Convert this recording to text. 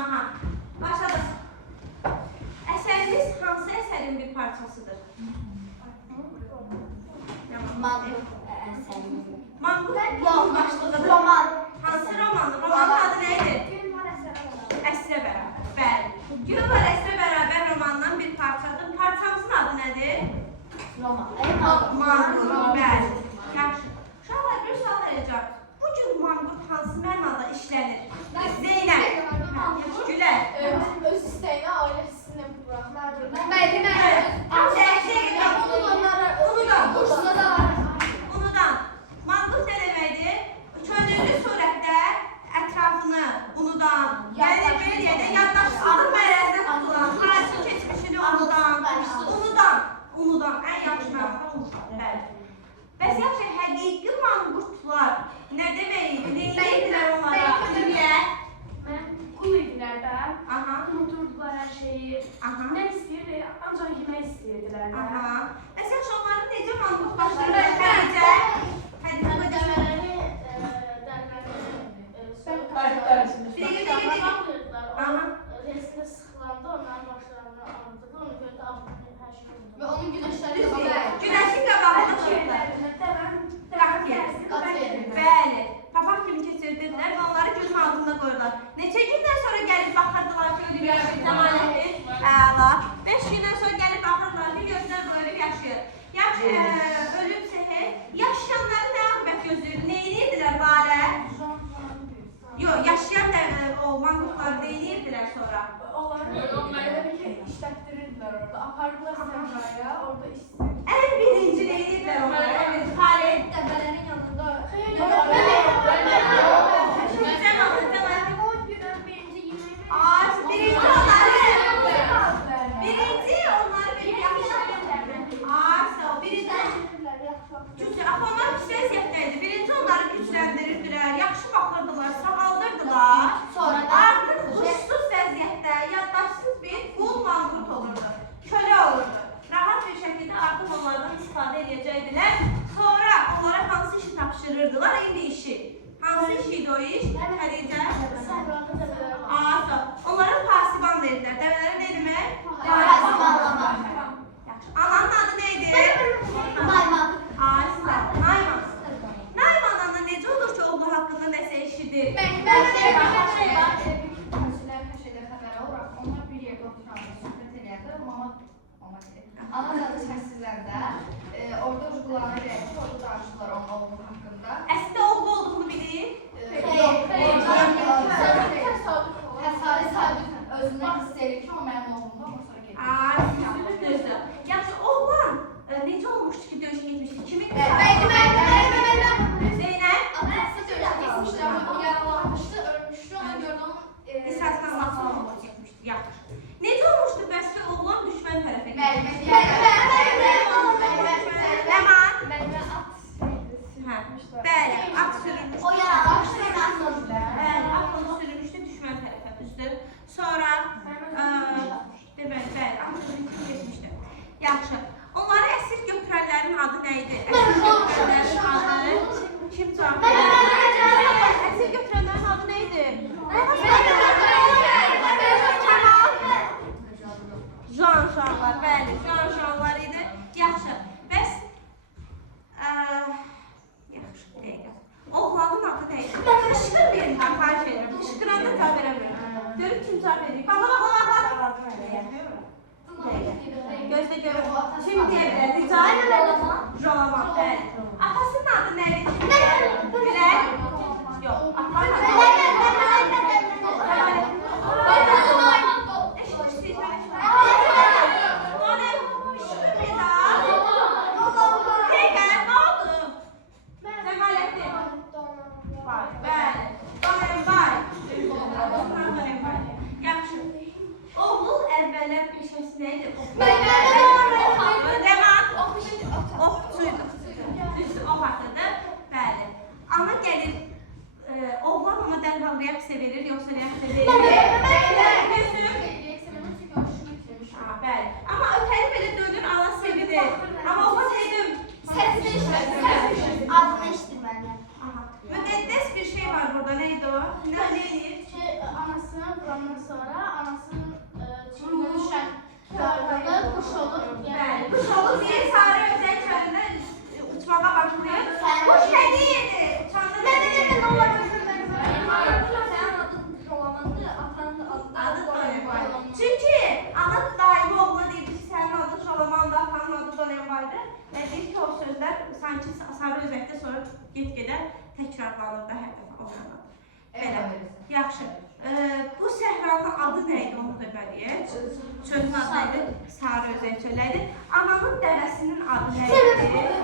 Aha. Başladık. Əsəriniz hansı əsərin bir parçasıdır? Manqurt əsəri. Manqurt başlıqıdır. Roman. Hansı romandır? Romanın adı neydi? Əsrə bərabər. Bəli. Gün var əsrə bərabər romandan bir parçadır. Parçamızın adı nədir? Roman. Manqurt. Bəli. Yaxşı. Uşaqlar bir sual verəcəm. Bu gün manqurt hansı mənada işlənir? Zeynəb. Gülər. Öz istəyinə ailəsindən buraxmadır. Unudan. Manqurt nə deməkdir? Könüllü surətdə ətrafını unudan, yəni belə deyək də yaddaşsızlıq mərhələsinə tutulan, tarixi keçmişini unudan, ən yaxşı mənada unudan. Bəli. Bəs yaxşı, həqiqi manqurtlar nə deməkdir? Nə edirlər onlara? Qul idilər də, Aha. unuturdular hər şeyi. Aha. Nə istəyirdi? Ancaq yemək istəyirdilər də. Aha. Bəs yaxşı, onların necə manqurtlaşdırılır? Xədicə? Xədicə bu Dəvələri Aha. Resmdə sıxılanda onların başlarını ağrıdırdı. Ona görə də abunun hər şey oldu. Və onun günəşləri Günəşin qabağında Bəli, papaq kimi keçirdilər və onları gözün altında qoydular. Neçə gündən sonra gəlib baxırdılar ki, ölüb zəmanətdir. Əla. 5 gündən sonra gəlib baxırdılar ki, gözlər qoyulub yaşayır. Yaxşı, ölübsə, yaşayanları nə aqibət gözləyir? Neyinirdilər barə? Yox, yaşayan da o manqurtları neyinirdilər sonra? Onları işlətdirirdilər orada. Apardılar səhəraya, orada istəyirdi. Ən birinci neyinirdilər onları? Xalid. dəvələrin yanında. Birinci onları bir yaxşı. Onlar pis vəziyyətdəydi. Birinci onları gücləndirirdilər, yaxşı baxırdılar, sağaldırdılar. Artıq huşsuz vəziyyətdə, yaddaşsız bir qul manqurt olurdu. Kölə olurdu. Rahat bir şəkildə artıq onlardan istifadə edəcəkdilər. Sonra onlara hansı işi tapşırırdılar? İndi işi. Hansı işiydi o iş? Xədicə? Onlara pasiban verirlər. Dəvələrə nə demək? Pasibanlamaq. Yaxşı. Ananın adı neydi? Nayman. Aysa. Nayman. Nayman ana necə olur ki, oğlu haqqında nəsə eşidir? Onlar bir yerdə oturanda söhbət edəndə mama ana zadı səssizlərdə orada ucqulana gəlir ki, orada danışırlar onun oğlu haqqında. Əslində oğlu olduğunu bilir. Təsadüf özündən hiss edir ki, o mənim oğlumda, ondan sonra gedir. Düzdür. Yaxşı, oğlan necə olmuşdu ki, döyüşə getmişdi? Kimin Zeynəb? Əsasdan nasıl getmişdi? Yaxşı. Necə olmuşdu bəs ki, oğlan düşmən tərəfə getmişdi? Ləman? Bəli, at sürülmüşdü. O yaralanmışdı. Bəli, atını sürülmüşdü düşmən tərəfə, düzdür. Sonra, deməli, bəli, at sürülmüşdü getmişdi. Yaxşı. Onları əsir götürənlərin adı nə idi? Əsir götürənlərin adı? Kim cavab verir? Əsir götürənlərin adı nə idi? Juan-Juanlar, bəli, Juan-Juanlar idi. Yaxşı. Bəs, yaxşı, dəqiqə. Oğlanın adı nə idi? Qışqır verin, xahiş edirəm. Qışqıranda cavab verə bilirəm. Görüb kim cavab verir? Bax. Gözlə görüb. Kim deyə bilər? Rica edirəm. Jolaman, bəli. Atasının adı nə idi? Gülər? Yox, atanın adı. Ana gəlir, oğlan ona dərhal reaksiya verir, yoxsa reaksiya verir? Bəli. Amma ötəri belə dönür, ana sevinir. Amma oğlan sevinir. Səsini işlədir. Adını işlədir məndə. Müqəddəs bir şey var burada, neydi o? Nə eləyir? Anası anasını vurandan sonra anasının çiğnə düşən qarnında quş olur. Bəli, quş olub bir sarı özək çölündə uçmağa başlayır. Quş nə deyirdi? Uçanda nə deyirdi? Ne olur Adı Donenbaydı. Çünki ana daimi oğluna deyirdi ki, sənin adın Şalamandır, atanın adı Donenbaydı. Və deyir ki, o sözlər sanki sarı özəkdə sonra get-gedə təkrarlanırdı hər dəfə oynanırdı. Belə, yaxşı. Bu səhranın adı nə idi onu deməliyik? Çölün adı nə idi? Sarı özək çölü idi. Ananın dəvəsinin adı nə idi?